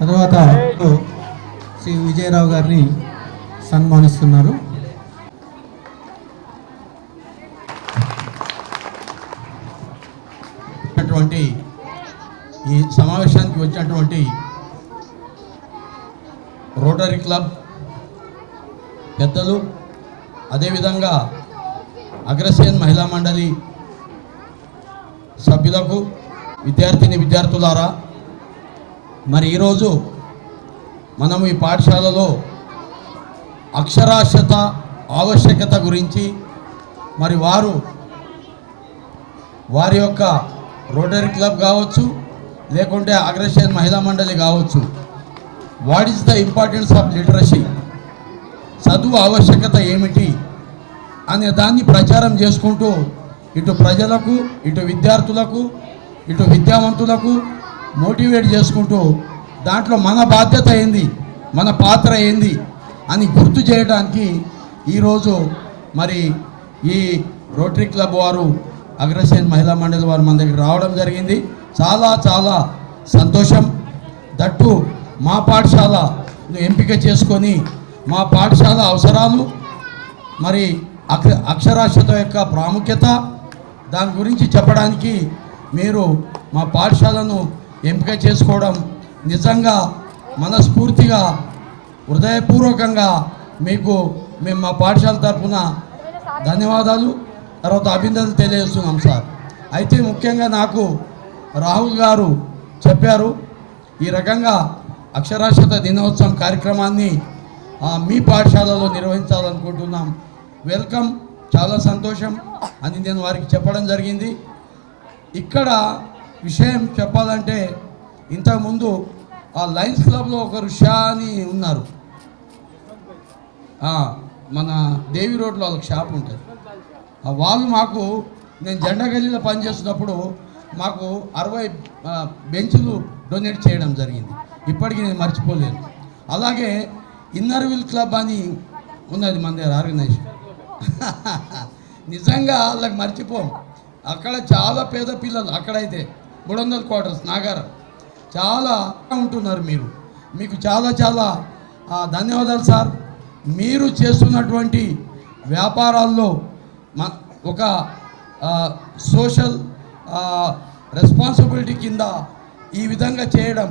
తర్వాత శ్రీ విజయరావు గారిని సన్మానిస్తున్నారు. వచ్చినటువంటి ఈ సమావేశానికి వచ్చినటువంటి రోటరీ క్లబ్ పెద్దలు అదేవిధంగా అగ్రసేన్ మహిళా మండలి సభ్యులకు విద్యార్థిని విద్యార్థులారా మరి ఈరోజు మనం ఈ పాఠశాలలో అక్షరాస్యత ఆవశ్యకత గురించి మరి వారు వారి యొక్క రోటరీ క్లబ్ కావచ్చు లేకుంటే అగ్రసేన్ మహిళా మండలి కావచ్చు. What is the importance of literacy చదువు ఆవశ్యకత ఏమిటి? అనే దాన్ని ప్రచారం చేసుకుంటూ ఇటు ప్రజలకు ఇటు విద్యార్థులకు ఇటు విద్యావంతులకు మోటివేట్ చేసుకుంటూ దాంట్లో మన బాధ్యత ఏంది? మన పాత్ర ఏంది? అని గుర్తు చేయడానికి ఈరోజు మరి ఈ రోటరీ క్లబ్ వారు అగ్రసేన్ మహిళా మండలి వారు మన దగ్గర రావడం జరిగింది. చాలా చాలా సంతోషం. దట్టు మా పాఠశాల ఎంపిక చేసుకొని మా పాఠశాల అవసరాలు మరి అక్ష అక్షరాస్యత యొక్క ప్రాముఖ్యత దాని గురించి చెప్పడానికి మీరు మా పాఠశాలను ఎంపిక చేసుకోవడం నిజంగా మనస్ఫూర్తిగా హృదయపూర్వకంగా మీకు మేము మా పాఠశాల తరఫున ధన్యవాదాలు. తర్వాత అభినందనలు తెలియజేస్తున్నాం సార్. అయితే ముఖ్యంగా నాకు రాహుల్ గారు చెప్పారు ఈ రకంగా అక్షరాస్యత దినోత్సవం కార్యక్రమాన్ని మీ పాఠశాలలో నిర్వహించాలనుకుంటున్నాం. వెల్కమ్ చాలా సంతోషం అని నేను వారికి చెప్పడం జరిగింది. ఇక్కడ విషయం చెప్పాలంటే ఇంతకుముందు ఆ లయన్స్ క్లబ్లో ఒకరు షా అని ఉన్నారు. మన దేవి రోడ్లో వాళ్ళకి షాప్ ఉంటుంది. వాళ్ళు మాకు నేను జెండా గల్లీలో పనిచేస్తున్నప్పుడు మాకు అరవై బెంచులు డొనేట్ చేయడం జరిగింది. ఇప్పటికీ నేను మర్చిపోలేను. అలాగే ఇన్నర్ విల్ క్లబ్ అని ఉన్నది మన దగ్గర ఆర్గనైజేషన్. నిజంగా వాళ్ళకి మర్చిపోం. అక్కడ చాలా పేద పిల్లలు అక్కడైతే. మూడు వందల క్వార్టర్స్. నాగారం. చాలా ఉంటున్నారు మీరు. మీకు చాలా చాలా ధన్యవాదాలు సార్. మీరు చేస్తున్నటువంటి వ్యాపారాల్లో మ ఒక సోషల్ రెస్పాన్సిబిలిటీ కింద ఈ విధంగా చేయడం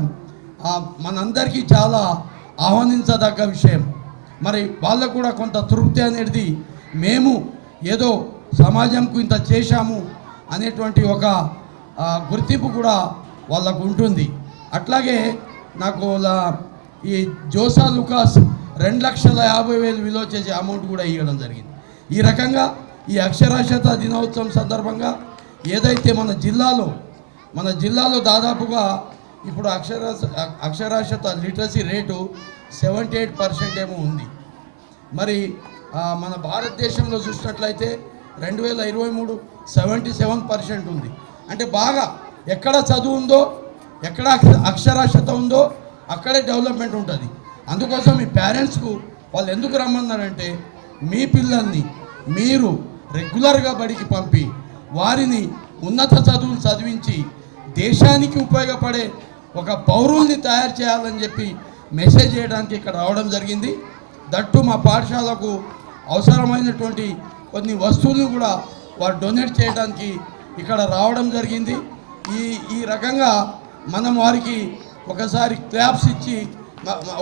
మనందరికీ చాలా ఆహ్వానించదగ్గ విషయం. మరి వాళ్ళకు కూడా కొంత తృప్తి అనేది మేము ఏదో సమాజంకు ఇంత చేశాము అనేటువంటి ఒక గుర్తింపు కూడా వాళ్ళకు ఉంటుంది. అట్లాగే నాకు లా- ఈ జోసా లుకాస్ రెండు లక్షల యాభై వేలు విలువ చేసే అమౌంట్ కూడా ఇవ్వడం జరిగింది. ఈ రకంగా ఈ అక్షరాస్యత దినోత్సవం సందర్భంగా ఏదైతే మన జిల్లాలో మన జిల్లాలో దాదాపుగా ఇప్పుడు అక్షరా అక్షరాస్యత literacy rate seventy eight percent ఏమో ఉంది. మరి మన భారతదేశంలో చూసినట్లయితే రెండు వేల ఇరవై మూడు సెవెంటీ సెవెన్ పర్సెంట్ ఉంది. అంటే బాగా ఎక్కడ చదువు ఉందో ఎక్కడ అక్షరాస్యత ఉందో అక్కడే డెవలప్మెంట్ ఉంటుంది. అందుకోసం మీ పేరెంట్స్కు వాళ్ళు ఎందుకు రమ్మన్నారంటే మీ పిల్లల్ని మీరు రెగ్యులర్గా బడికి పంపి వారిని ఉన్నత చదువులు చదివించి దేశానికి ఉపయోగపడే ఒక పౌరుల్ని తయారు చేయాలని చెప్పి మెసేజ్ చేయడానికి ఇక్కడ రావడం జరిగింది. దట్టు మా పాఠశాలకు అవసరమైనటువంటి కొన్ని వస్తువులను కూడా వారు డొనేట్ చేయడానికి ఇక్కడ రావడం జరిగింది. ఈ ఈ రకంగా మనం వారికి ఒకసారి క్లాప్స్ ఇచ్చి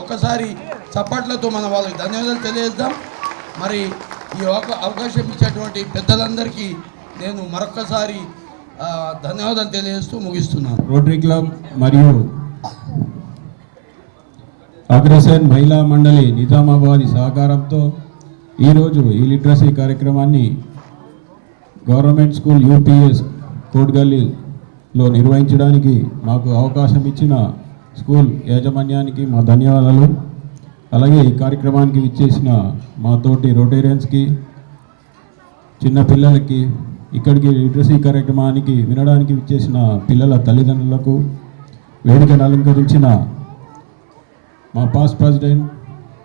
ఒకసారి చప్పట్లతో మనం వాళ్ళకి ధన్యవాదాలు తెలియజేద్దాం. మరి ఈ అవకాశం ఇచ్చేటువంటి పెద్దలందరికీ నేను మరొకసారి ధన్యవాదాలు తెలియజేస్తూ ముగిస్తున్నాను. రోటరీ క్లబ్ మరియు అగ్రసేన్ మహిళా మండలి నిజామాబాద్ సహకారంతో ఈరోజు ఈ లిటరసీ కార్యక్రమాన్ని గవర్నమెంట్ స్కూల్ యూపీఎస్ కోట్గల్లీలో నిర్వహించడానికి మాకు అవకాశం ఇచ్చిన స్కూల్ యాజమాన్యానికి మా ధన్యవాదాలు. అలాగే ఈ కార్యక్రమానికి ఇచ్చేసిన మా తోటి రోటేరియన్స్కి చిన్నపిల్లలకి ఇక్కడికి లిటరసీ కార్యక్రమానికి వినడానికి ఇచ్చేసిన పిల్లల తల్లిదండ్రులకు వేదికను అలంకరించిన మా past president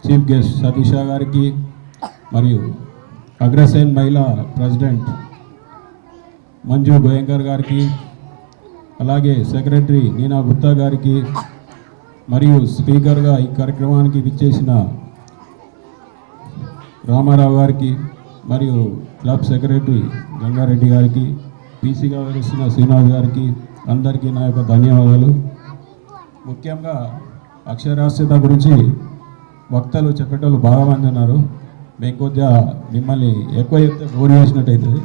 chief guest Satisha గారికి మరియు అగ్రసేన్ మహిళా ప్రెసిడెంట్ మంజు భయంకర్ గారికి అలాగే సెక్రటరీ నీనా గుప్తా గారికి మరియు స్పీకర్గా ఈ కార్యక్రమానికి విచ్చేసిన రామారావు గారికి మరియు క్లబ్ సెక్రటరీ గంగారెడ్డి గారికి పీసీగా వ్యవహరిస్తున్న శ్రీనివాస్ గారికి అందరికీ నా యొక్క ధన్యవాదాలు. ముఖ్యంగా అక్షరాస్యత గురించి వక్తలు చెప్పేటోళ్ళు బాగా మంది ఉన్నారు. మేము కొద్దిగా మిమ్మల్ని ఎక్కువ చెప్తే బోర్ చేసినట్టు అవుతుంది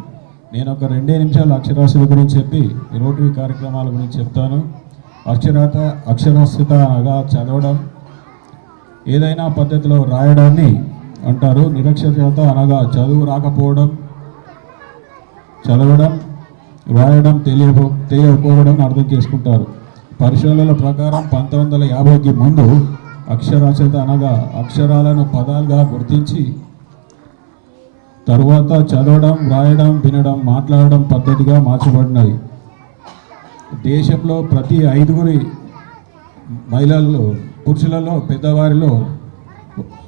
నేను ఒక రెండే నిమిషాలు అక్షరాస్యత గురించి చెప్పి రోటరీ కార్యక్రమాల గురించి చెప్తాను. అక్షరాత అక్షరాస్యత అనగా చదవడం. ఏదైనా పద్ధతిలో రాయడాన్ని అంటారు. నిరక్షరత అనగా చదువు రాకపోవడం చదవడం రాయడం తెలియపో తెలియకపోవడం అర్థం చేసుకుంటారు. పరిశోధనల ప్రకారం పంతొమ్మిది వందల యాభైకి ముందు అక్షరాస్యత అనగా అక్షరాలను పదాలుగా గుర్తించి తరువాత చదవడం రాయడం వినడం మాట్లాడడం పద్ధతిగా మార్చబడినది. దేశంలో ప్రతి ఐదుగురి మహిళల్లో పురుషులలో పెద్దవారిలో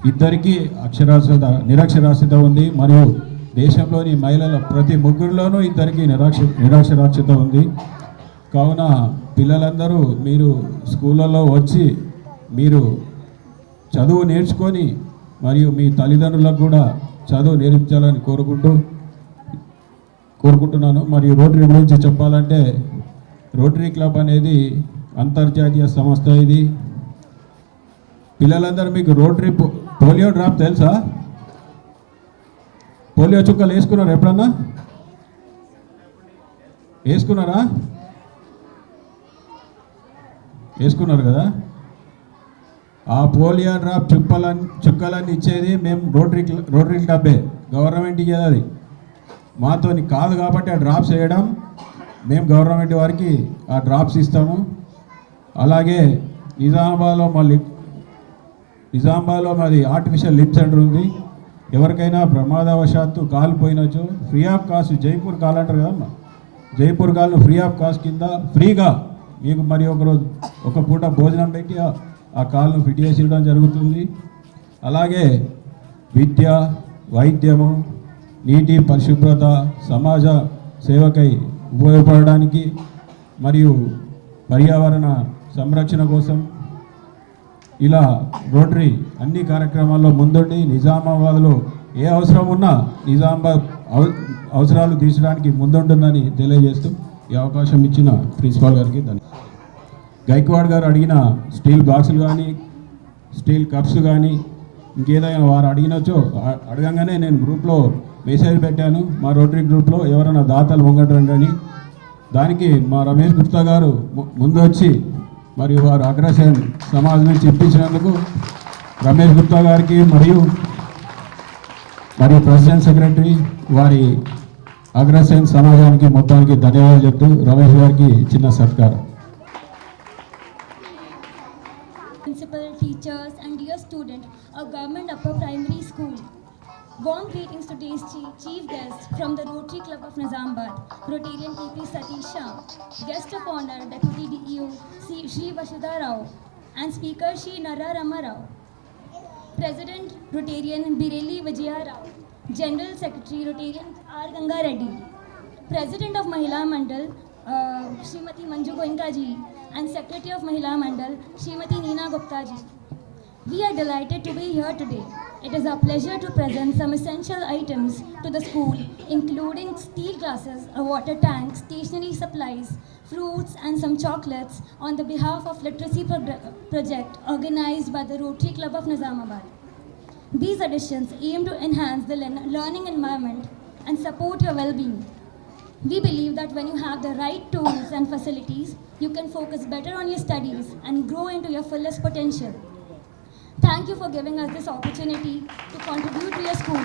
ఇద్దరికి అక్షరాస్యత నిరక్షరాస్యత ఉంది. మరియు దేశంలోని మహిళల ప్రతి ముగ్గురిలోనూ ఇద్దరికి నిరాక్ష నిరాక్షరాస్యత ఉంది. కావున పిల్లలందరూ మీరు స్కూళ్ళలో వచ్చి మీరు చదువు నేర్చుకొని మరియు మీ తల్లిదండ్రులకు కూడా చదువు నేర్పించాలని కోరుకుంటూ కోరుకుంటున్నాను. మరియు రోటరీ గురించి చెప్పాలంటే రోటరీ క్లబ్ అనేది అంతర్జాతీయ సంస్థ ఇది. పిల్లలందరూ మీకు రోటరీ పోలియో డ్రాప్ తెలుసా? పోలియో చుక్కలు వేసుకున్నారా ఎప్పుడన్నా? వేసుకున్నారా? వేసుకున్నారు కదా? ఆ పోలియో డ్రాప్ చుక్కలని చుక్కలన్నీ ఇచ్చేది మేము రోటరీ రోటరీ డబ్బే. గవర్నమెంట్ ఇచ్చేది అది. మాతోని కాదు కాబట్టి ఆ డ్రాప్స్ వేయడం మేము గవర్నమెంట్ వారికి ఆ డ్రాప్స్ ఇస్తాము. అలాగే నిజామాబాద్లో మా లిప్ నిజామాబాద్లో మాది ఆర్టిఫిషియల్ లిప్ సెంటర్ ఉంది. ఎవరికైనా ప్రమాదవశాత్తు కాలు పోయినచ్చు. ఫ్రీ ఆఫ్ కాస్ట్ జైపూర్ కాల్ అంటారు కదమ్మా? జైపూర్ కాల్ను ఫ్రీ ఆఫ్ కాస్ట్ కింద ఫ్రీగా మీకు మరి ఒకరోజు ఒక పూట భోజనం పెట్టి ఆ- ఆ ఫిట్ చేసి ఇవ్వడం జరుగుతుంది. అలాగే విద్య వైద్యము నీటి పరిశుభ్రత సమాజ సేవకై ఉపయోగపడడానికి మరియు పర్యావరణ సంరక్షణ కోసం ఇలా రోటరీ అన్ని కార్యక్రమాల్లో ముందుండి నిజామాబాద్లో ఏ అవసరం ఉన్నా నిజామాబాద్ అవ- అవసరాలు తీర్చడానికి ముందుంటుందని తెలియజేస్తూ ఈ అవకాశం ఇచ్చిన ప్రిన్సిపాల్ గారికి ధన్యవాదాలు. గైక్వాడ్ గారు అడిగిన స్టీల్ బాక్సులు కానీ స్టీల్ కప్స్ కానీ ఇంకేదైనా వారు అడిగినచ్చో అడగంగానే నేను గ్రూప్లో మెసేజ్ పెట్టాను. మా రోటరీ గ్రూప్లో ఎవరైనా దాతలు ముంగటండి అని. దానికి మా రమేష్ గుప్తా గారు ము- ముందు వచ్చి మరియు వారు అగ్రసేన్ సమాజ్ నుంచి ఇప్పించినందుకు రమేష్ గుప్తా గారికి మరియు మరియు ప్రెసిడెంట్ సెక్రటరీ వారి అగ్రసేన్ సమాజానికి మొత్తానికి ధన్యవాదాలు చెప్తూ రమేష్ గారికి చిన్న సత్కారం. Dear student of Government Upper Primary School. Warm greetings to today's chief, guest from the Rotary Club of Nizamabad, Rotarian PP Satish Shah, guest of honor Deputy DEO Sri Vasudha Rao, and Speaker Shri Nara Rama Rao. President Rotarian Bireli Vijaya Rao, General Secretary Rotarian R. Ganga Reddy, President of Mahila Mandal uh, Srimati Manju Goenka ji, and Secretary of Mahila Mandal Srimati Neena Gupta ji. We are delighted to be here today. It is our pleasure to present some essential items to the school, including steel glasses, a water tank, stationery supplies, fruits, and some chocolates on the behalf of Literacy Progr- Project organized by the Rotary Club of Nizamabad. These additions aim to enhance the learn- learning environment and support your well-being. We believe that when you have the right tools and facilities, you can focus better on your studies and grow into your fullest potential. Thank you for giving us this opportunity to contribute to your school.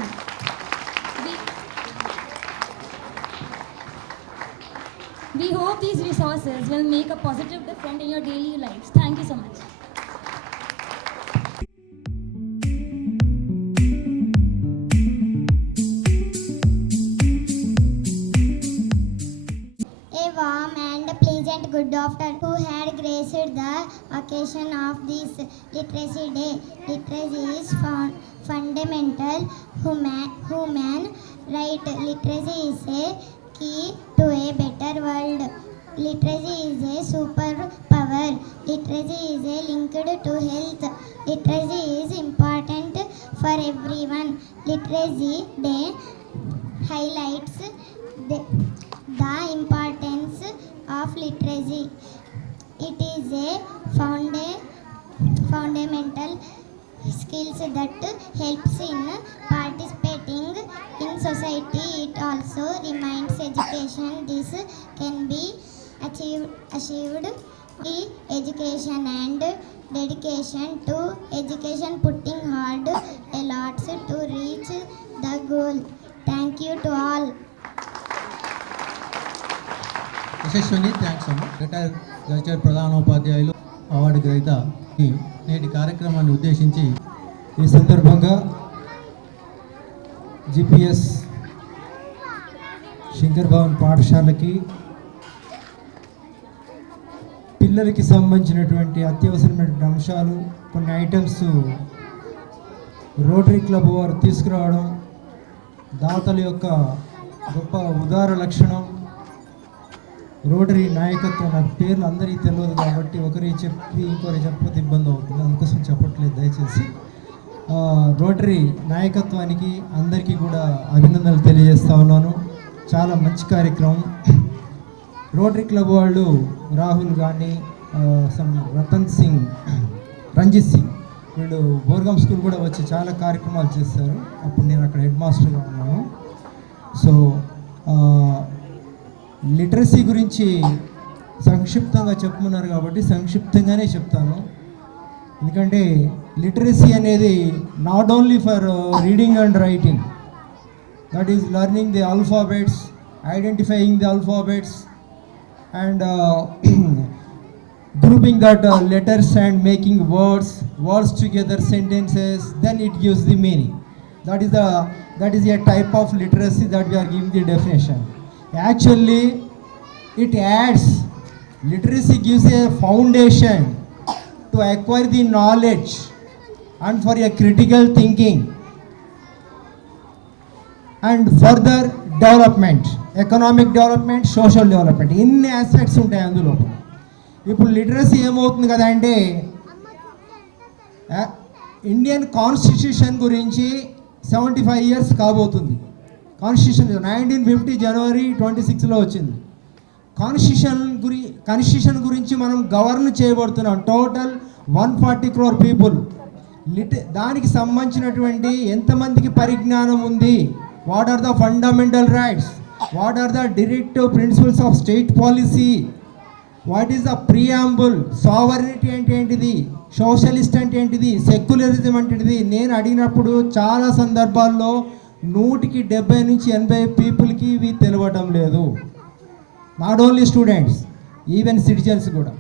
We, we hope these resources will make a positive difference in your daily lives. Thank you so much. Good afternoon occasion of this Literacy Day. Literacy is fun- fundamental human, human right. Literacy is a key to a better world. Literacy is a superpower. nature. Literacy is a linked to health. Literacy is important for everyone. Literacy Day highlights the, the importance of literacy. Is a fundamental skills that helps in participating in society. It also reminds education. This can be achieved, achieved education and dedication to education putting hard a lot to reach the goal. Thank you to all. Yashaswini thanks అమ్మ. Retire culture ప్రధానోపాధ్యాయులు award గ్రహీత నేటి కార్యక్రమాన్ని ఉద్దేశించి ఈ సందర్భంగా GPS Shankar Bhavan పాఠశాలకి పిల్లలకి సంబంధించినటువంటి అత్యవసరమైనటువంటి అంశాలు కొన్ని ఐటమ్స్ రోటరీ క్లబ్ వారు తీసుకురావడం దాతల యొక్క గొప్ప ఉదార లక్షణం రోటరీ నాయకత్వం నా పేర్లు అందరికీ తెలియదు కాబట్టి ఒకరి చెప్పి ఇంకొకరి చెప్పకపోతే ఇబ్బంది అవుతుంది. అందుకోసం చెప్పట్లేదు. దయచేసి రోటరీ నాయకత్వానికి అందరికీ కూడా అభినందనలు తెలియజేస్తా ఉన్నాను. చాలా మంచి కార్యక్రమం. రోటరీ క్లబ్ వాళ్ళు రాహుల్ కానీ సమ్ రతన్ సింగ్ రంజిత్ సింగ్ వీళ్ళు బోర్గం స్కూల్ కూడా వచ్చి చాలా కార్యక్రమాలు చేస్తారు అప్పుడు నేను అక్కడ హెడ్ మాస్టర్గా ఉన్నాను. సో లిటరసీ గురించి సంక్షిప్తంగా చెప్పమన్నారు కాబట్టి సంక్షిప్తంగానే చెప్తాను ఎందుకంటే లిటరసీ అనేది not only for reading and writing that is learning the alphabets identifying the alphabets and grouping that uh, letters and making words words together sentences then it gives the meaning that is the that is a type of literacy that we are giving the definition actually it adds literacy gives a foundation to acquire the knowledge and for a critical thinking and further development economic development social development ఇన్ని aspects ఉంటాయి అందులో. ఇప్పుడు literacy ఏమవుతుంది కదా అంటే Indian constitution గురించి seventy five years కాబోతుంది. Constitution nineteen fifty January twenty సిక్స్లో వచ్చింది. కాన్స్టిట్యూషన్ గురి కాన్స్టిట్యూషన్ గురించి మనం govern చేయబడుతున్నాం. Total one forty crore people లిట దానికి సంబంధించినటువంటి ఎంతమందికి పరిజ్ఞానం ఉంది? What are the fundamental rights what are the directive principles of state policy what is the preamble sovereignty అంటే ఏంటిది? సోషలిస్ట్ అంటే ఏంటిది? సెక్యులరిజం అంటే నేను అడిగినప్పుడు చాలా సందర్భాల్లో నూటికి డెబ్బై నుంచి ఎనభై పీపుల్కి ఇవి తెలియటం లేదు. Not only students even citizens కూడా.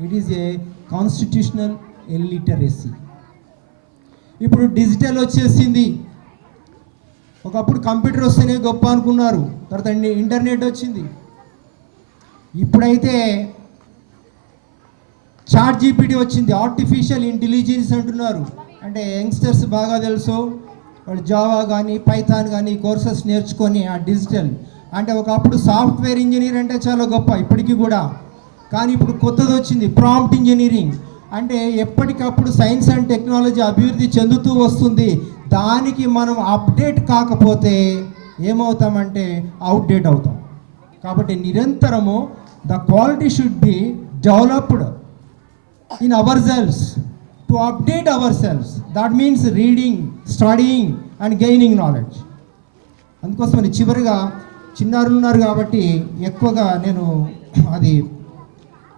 It is a constitutional illiteracy ఇప్పుడు డిజిటల్ వచ్చేసింది. ఒకప్పుడు కంప్యూటర్ వస్తేనే గొప్ప అనుకున్నారు. తర్వాత ఇంటర్నెట్ వచ్చింది. ఇప్పుడైతే చాట్ జీపీటీ వచ్చింది. ఆర్టిఫిషియల్ ఇంటెలిజెన్స్ అంటున్నారు. అంటే యంగ్స్టర్స్ బాగా తెలుసు. వాళ్ళు జావా కానీ పైథాన్ కానీ కోర్సెస్ నేర్చుకొని ఆ డిజిటల్ అంటే ఒకప్పుడు సాఫ్ట్వేర్ ఇంజనీర్ అంటే చాలా గొప్ప ఇప్పటికీ కూడా. కానీ ఇప్పుడు కొత్తది వచ్చింది ప్రాంప్ట్ ఇంజనీరింగ్ అంటే ఎప్పటికప్పుడు సైన్స్ అండ్ టెక్నాలజీ అభివృద్ధి చెందుతూ వస్తుంది. దానికి మనం అప్డేట్ కాకపోతే ఏమవుతామంటే అవుట్డేట్ అవుతాం. కాబట్టి నిరంతరము the quality should be developed in our cells to update our selves that means reading studying and gaining knowledge అందుకోసమని చివరిగా చిన్నారులు ఉన్నారు కాబట్టి ఎక్కువగా నేను అది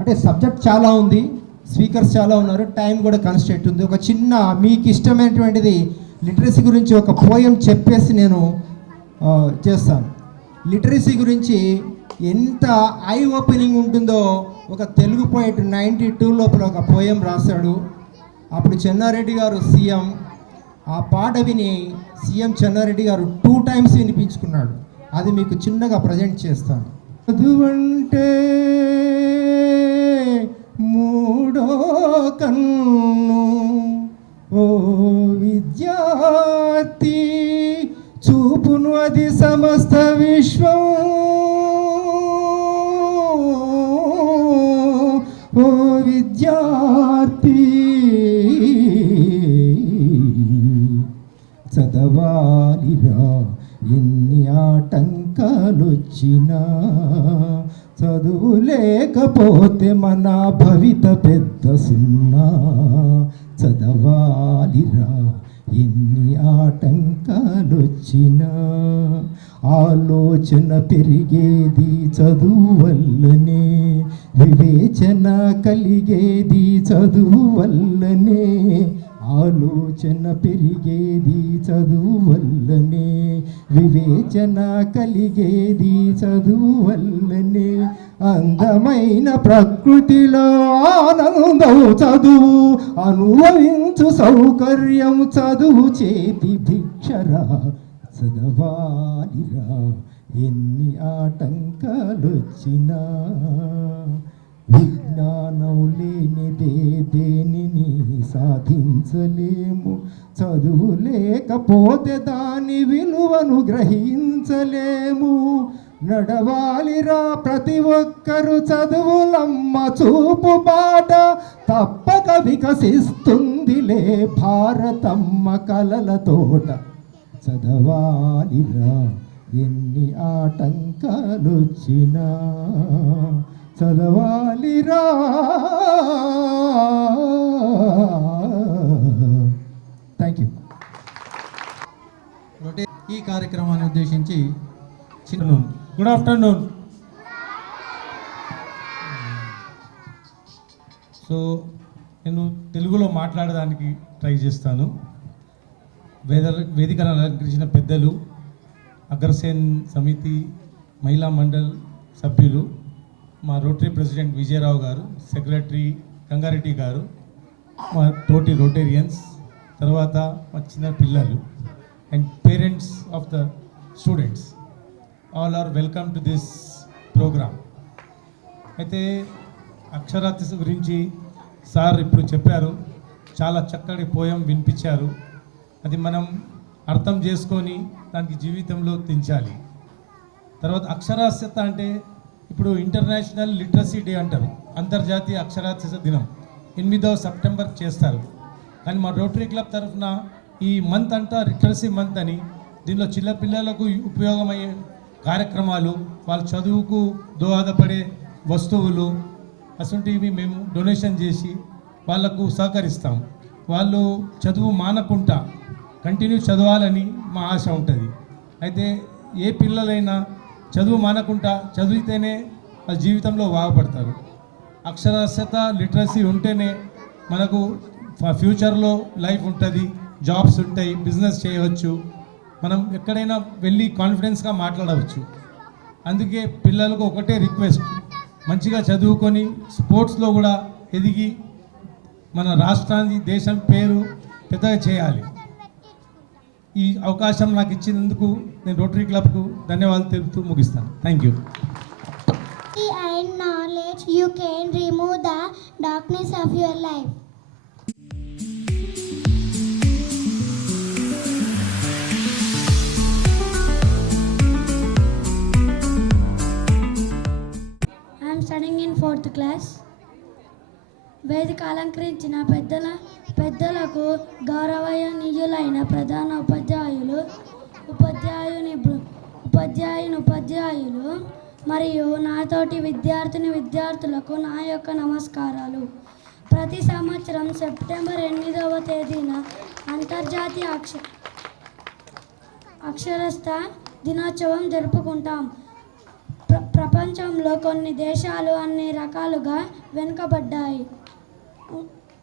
అంటే సబ్జెక్ట్ చాలా ఉంది స్పీకర్స్ చాలా ఉన్నారు టైం కూడా కన్స్ట్రెంట్ ఉంది. ఒక చిన్న మీకు ఇష్టమైనటువంటిది లిటరసీ గురించి ఒక పోయం చెప్పేసి నేను చేస్తాను. లిటరసీ గురించి ఎంత ఐ ఓపెనింగ్ ఉంటుందో ఒక తెలుగు పోయిట్ నైంటీ టూ లోపల ఒక పోయం రాశాడు. అప్పుడు చెన్నారెడ్డి గారు సీఎం ఆ పాట విని సీఎం చెన్నారెడ్డి గారు టూ టైమ్స్ వినిపించుకున్నాడు. అది మీకు చిన్నగా ప్రజెంట్ చేస్తాను. చదువంటే మూడో కన్ను ఓ విద్యార్థి చూపును అది సమస్త విశ్వం చదవాలిరా ఎన్ని ఆటంకాలొచ్చినా. చదువు లేకపోతే మన భవిత పెద్ద సున్నా. చదవాలిరా ఎన్ని ఆటంకాలొచ్చినా. ఆలోచన పెరిగేది చదువు వల్లనే. వివేచన కలిగేది చదువు వల్లనే. ఆలోచన పెరిగేది చదువు వల్లనే వివేచన కలిగేది చదువు వల్లనే అందమైన ప్రకృతిలో ఆనందము చదువు అనుభవించు సౌకర్యం చదువు చేతి భిక్షరా చదవాలిరా ఎన్ని ఆటంకాలొచ్చినా. విజ్ఞానం లేనిదే దేనిని సాధించలేము. చదువు లేకపోతే దాని విలువను గ్రహించలేము. నడవాలిరా ప్రతి ఒక్కరు చదువులమ్మ చూపు బాట. తప్పక వికసిస్తుందిలే భారతమ్మ కలల తోట. చదవాలిరా ఎన్ని ఆటంకాలొచ్చినా. చదవాలిరా. థ్యాంక్ యూ ఈ కార్యక్రమాన్ని ఉద్దేశించి చిన్న గుడ్ ఆఫ్టర్నూన్. సో నేను తెలుగులో మాట్లాడడానికి ట్రై చేస్తాను. వేద వేదికను అలంకరించిన పెద్దలు అగ్రసేన్ సమితి మహిళా మండల్ సభ్యులు మా రోటరీ ప్రెసిడెంట్ విజయరావు గారు సెక్రటరీ గంగారెడ్డి గారు మా తోటి రోటేరియన్స్ తర్వాత మా చిన్న పిల్లలు and parents of the students all are welcome to this programme అయితే అక్షరాస్యత గురించి సార్ ఇప్పుడు చెప్పారు. చాలా చక్కటి పోయం వినిపించారు. అది మనం అర్థం చేసుకొని దానికి జీవితంలో తెంచాలి. తర్వాత అక్షరాస్యత అంటే ఇప్పుడు ఇంటర్నేషనల్ లిటరసీ డే అంటారు. అంతర్జాతీయ అక్షరాస్యత దినం. ఎనిమిదవ సెప్టెంబర్ చేస్తారు. కానీ మా రోటరీ క్లబ్ తరఫున ఈ మంత్ అంతా లిటరసీ మంత్ అని దీనిలో చిన్న పిల్లలకు ఉపయోగమయ్యే కార్యక్రమాలు వాళ్ళ చదువుకు దోహదపడే వస్తువులు అటువంటివి మేము డొనేషన్ చేసి వాళ్ళకు సహకరిస్తాం. వాళ్ళు చదువు మానకుండా కంటిన్యూ చదవాలని మా ఆశ ఉంటుంది. అయితే ఏ పిల్లలైనా చదువు మానకుండా చదివితేనే వాళ్ళ జీవితంలో బాగుపడతారు. అక్షరాస్యత లిటరసీ ఉంటేనే మనకు ఫ్యూచర్లో లైఫ్ ఉంటుంది జాబ్స్ ఉంటాయి బిజినెస్ చేయవచ్చు. మనం ఎక్కడైనా వెళ్ళి కాన్ఫిడెన్స్గా మాట్లాడవచ్చు. అందుకే పిల్లలకు ఒకటే రిక్వెస్ట్ మంచిగా చదువుకొని స్పోర్ట్స్లో కూడా ఎదిగి మన రాష్ట్రాన్ని దేశం పేరు పెద్దగా చేయాలి. ఈ అవకాశం నాకు ఇచ్చినందుకు నేను రోటరీ క్లబ్కు ధన్యవాదాలు తెలుపుతూ ముగిస్తాను. Thank you and knowledge you can remove the darkness of your life I'm studying in fourth class వేదిక అలంకరించిన పెద్దల పెద్దలకు గౌరవనీయులైన ప్రధాన ఉపాధ్యాయులు ఉపాధ్యాయుని బృ- ఉపాధ్యాయుని ఉపాధ్యాయులు మరియు నాతోటి విద్యార్థిని విద్యార్థులకు నా యొక్క నమస్కారాలు. ప్రతి సంవత్సరం సెప్టెంబర్ ఎనిమిదవ తేదీన అంతర్జాతీయ అక్ష అక్షరస్థ దినోత్సవం జరుపుకుంటాం. ప్ర ప్రపంచంలో కొన్ని దేశాలు అన్ని రకాలుగా వెనుకబడ్డాయి.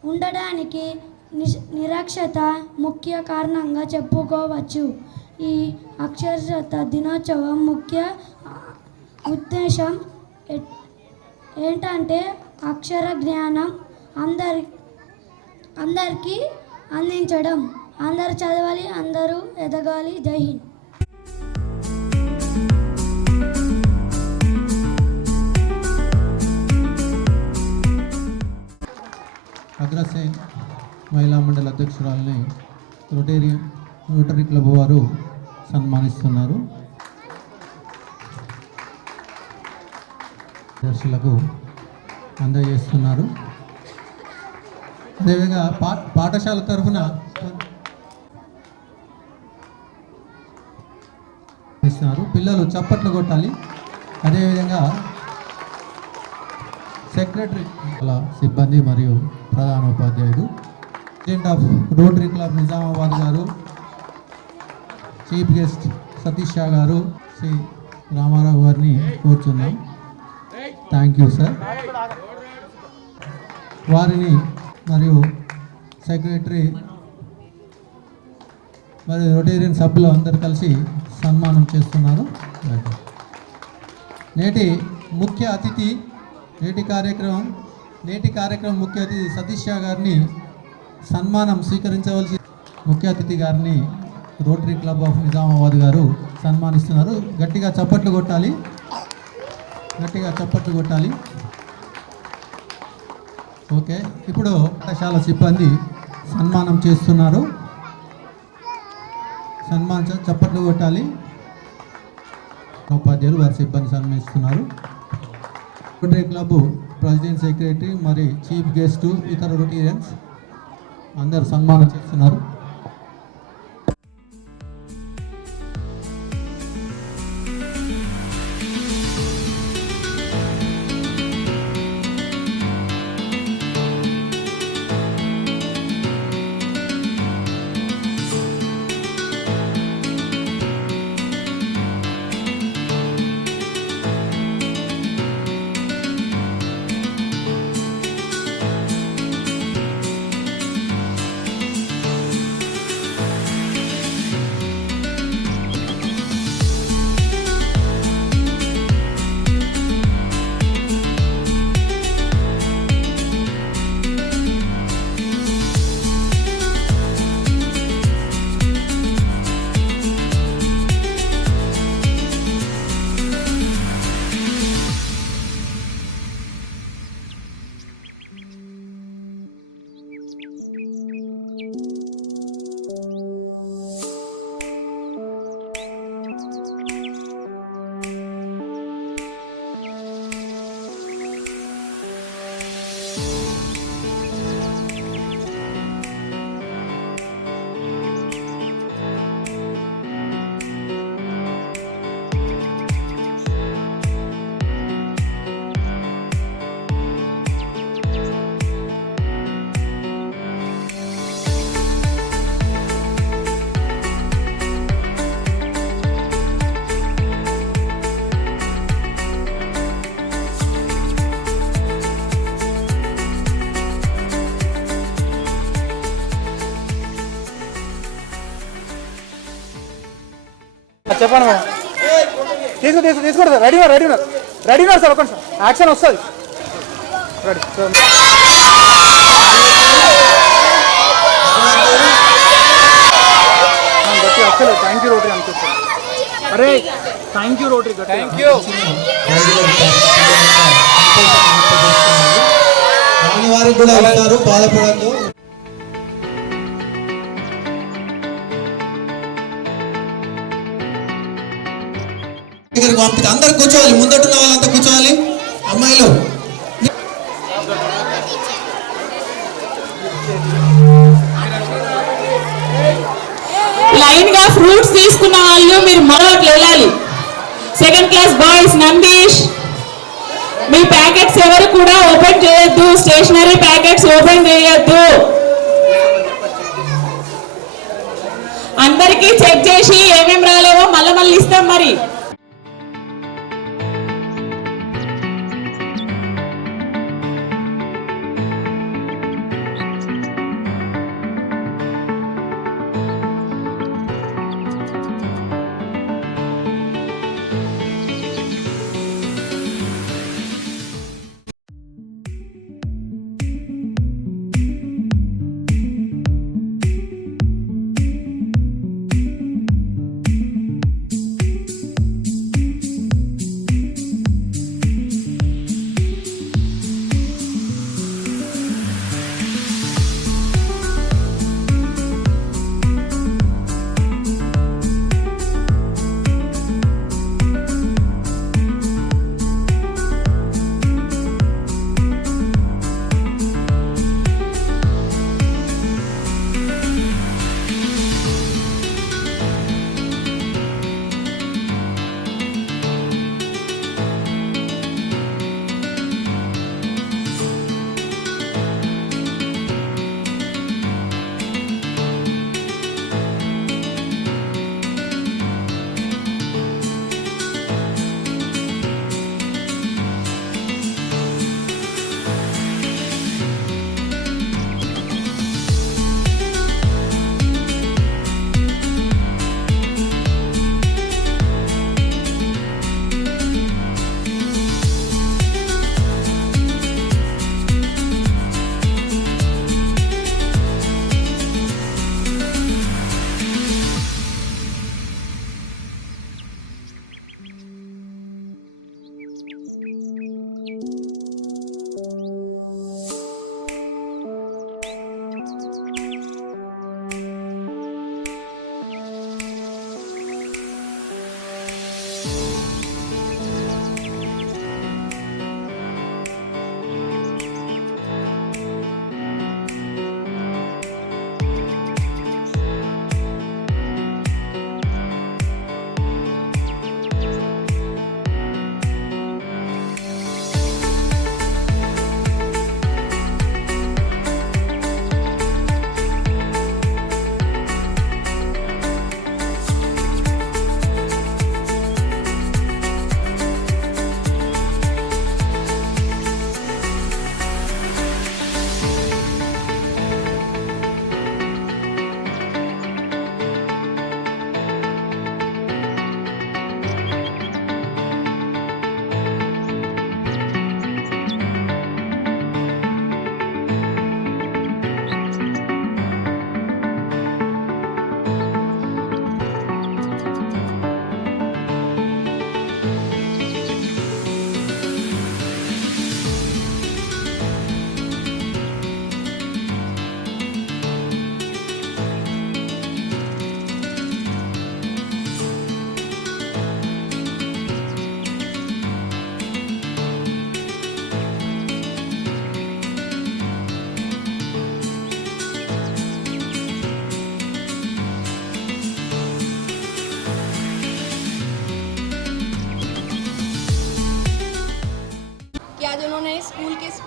ఉండడానికి నిరక్షత ముఖ్య కారణంగా చెప్పుకోవచ్చు. ఈ అక్షరత దినోత్సవం ముఖ్య ఉద్దేశం ఏంటంటే అక్షర జ్ఞానం అందరి అందరికీ అందించడం. అందరు చదవాలి అందరూ ఎదగాలి. జై హింద్. అగ్రసేన్ మహిళా మండలి అధ్యక్షురాలని రోటరీ రోటరీ క్లబ్ వారు సన్మానిస్తున్నారు. దర్శులకు అందజేస్తున్నారు. అదేవిధంగా పా పాఠశాల తరఫున ఇస్తున్నారు పిల్లలు చప్పట్లు కొట్టాలి. అదేవిధంగా సెక్రటరీ సిబ్బంది మరియు ప్రధాన ఉపాధ్యాయుడు president of Rotary club Nizamabad గారు చీఫ్ గెస్ట్ సతీష్ షా గారు శ్రీ రామారావు గారిని కోరుచున్నాం. థ్యాంక్ యూ సార్ వారిని మరియు సెక్రటరీ మరియు రొటేరియన్ సభ్యులు అందరు కలిసి సన్మానం చేస్తున్నారు. నేటి ముఖ్య అతిథి నేటి కార్యక్రమం నేటి కార్యక్రమం ముఖ్య అతిథి సతీష్ షా గారిని సన్మానం స్వీకరించవలసి ముఖ్య అతిథి గారిని రోటరీ క్లబ్ ఆఫ్ నిజామాబాద్ గారు సన్మానిస్తున్నారు. గట్టిగా చప్పట్లు కొట్టాలి. గట్టిగా చప్పట్లు కొట్టాలి. ఓకే. ఇప్పుడు పాఠశాల సిబ్బంది సన్మానం చేస్తున్నారు. సన్మానం చప్పట్లు కొట్టాలి. ఉపాధ్యాయులు వారి సిబ్బంది సన్మానిస్తున్నారు. రోటరీ క్లబ్ ప్రెసిడెంట్ సెక్రటరీ మరి చీఫ్ గెస్ట్ ఇతర రొటీరియన్స్ అందరు సన్మానం చేస్తున్నారు. చెప్పండి మేడం తీసుకు తీసుకు తీసుకుంటారు సార్. రెడీ రెడీ ఉన్నారు. రెడీ ఉన్నారు సార్ ఒక్క యాక్షన్ వస్తుంది. Ready sir. అసలు థ్యాంక్ యూ రోటరీ అనిపిస్తుంది. అరే thank you Rotary thank you వారికి కూడా ఇస్తారు బాధపడద్దు దగ్గరికి పంపితే అందరు కూర్చోవాలి. ముందటున్న వాళ్ళంతా కూర్చోవాలి. అమ్మాయిలు. లైన్గా ఫ్రూట్స్ తీసుకున్న వాళ్ళు మీరు మొదలకు వెళ్ళాలి. Second class boys Nandish. మీ ప్యాకెట్స్ ఎవరు కూడా ఓపెన్ చేయొద్దు. స్టేషనరీ ప్యాకెట్స్ ఓపెన్ చేయొద్దు. అందరికీ చెక్ చేసి ఏమేం రాలేవో మళ్ళీ మళ్ళీ ఇస్తాం మరి.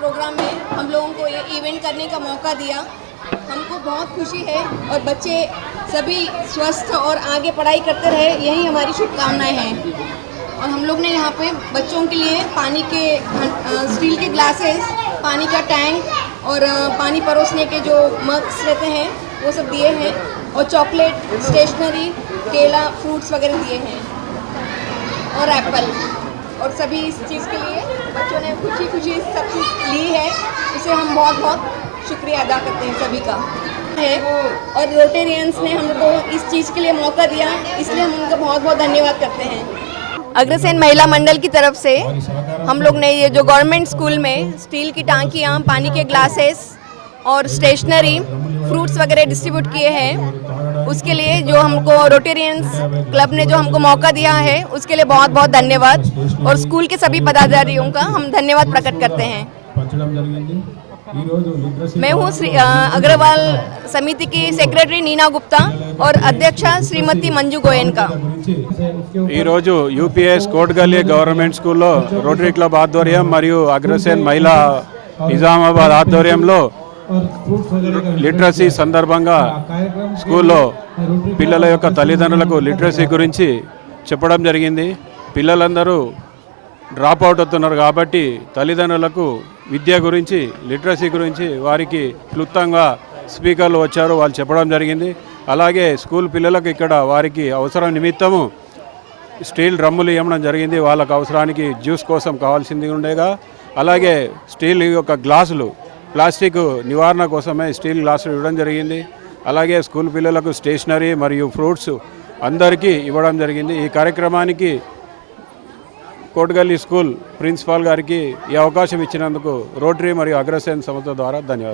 प्रोग्राम में हम लोगों को ये इवेंट करने का मौका दिया। हमको बहुत खुशी है और बच्चे सभी स्वस्थ और आगे पढ़ाई करते रहे, यही हमारी शुभकामनाएँ हैं। और हम लोग ने यहाँ पे बच्चों के लिए पानी के स्टील के ग्लासेस पानी का टैंक और पानी परोसने के जो मग्स रहते हैं, वो सब दिए हैं और चॉकलेट स्टेशनरी केला फ्रूट्स वगैरह दिए हैं और एप्पल और सभी इस चीज़ के लिए बच्चों ने खुशी खुशी सब चीज़ ली है। इसे हम बहुत बहुत शुक्रिया अदा करते हैं सभी का। है। और रोटेरियंस ने हमको इस चीज़ के लिए मौका दिया, इसलिए हम उनका बहुत बहुत धन्यवाद करते हैं। अग्रसेन महिला मंडल की तरफ़ से हम लोग ने ये जो गवर्नमेंट स्कूल में स्टील की टांकियाँ, पानी के ग्लासेस और स्टेशनरी, फ्रूट्स वगैरह डिस्ट्रीब्यूट किए हैं उसके लिए जो हमको रोटेरियंस क्लब ने जो हमको मौका दिया है उसके लिए बहुत बहुत धन्यवाद और स्कूल के सभी पदाधिकारियों का हम धन्यवाद प्रकट करते हैं పంచడం జరిగింది ఈరోజు లిటరసీ मैं हूँ श्री अ, अग्रवाल समिति की सेक्रेटरी नीना गुप्ता और अध्यक्षा श्रीमती मंजू गोयन का గురించి ఈరోజు యూపీఎస్ కోట్గల్లి గవర్నమెంట్ స్కూల్లో రోటరీ క్లబ్ ఆధ్వర్యం మరియు అగ్రసేన్ మహిళా నిజామాబాద్ ఆధ్వర్యంలో లిటరసీ సందర్భంగా స్కూల్లో పిల్లల యొక్క తల్లిదండ్రులకు లిటరసీ గురించి చెప్పడం జరిగింది. పిల్లలందరూ డ్రాప్ అవుట్ అవుతున్నారు కాబట్టి తల్లిదండ్రులకు విద్య గురించి లిటరసీ గురించి వారికి క్లుప్తంగా స్పీకర్లు వచ్చారు వాళ్ళు చెప్పడం జరిగింది. అలాగే స్కూల్ పిల్లలకు ఇక్కడ వారికి అవసరం నిమిత్తము స్టీల్ డ్రమ్ములు ఇవ్వడం జరిగింది. వాళ్ళకు అవసరానికి జ్యూస్ కోసం కావాల్సింది ఉండేగా. అలాగే స్టీల్ యొక్క గ్లాసులు ప్లాస్టిక్ నివారణ కోసమే స్టీల్ గ్లాసులు ఇవ్వడం జరిగింది. అలాగే స్కూల్ పిల్లలకు స్టేషనరీ మరియు ఫ్రూట్స్ అందరికీ ఇవ్వడం జరిగింది. ఈ కార్యక్రమానికి కోటగల్లి స్కూల్ ప్రిన్సిపాల్ గారికి ఈ అవకాశం ఇచ్చినందుకు రోటరీ మరియు అగ్రసేన్ సంస్థ ద్వారా ధన్యవాదాలు.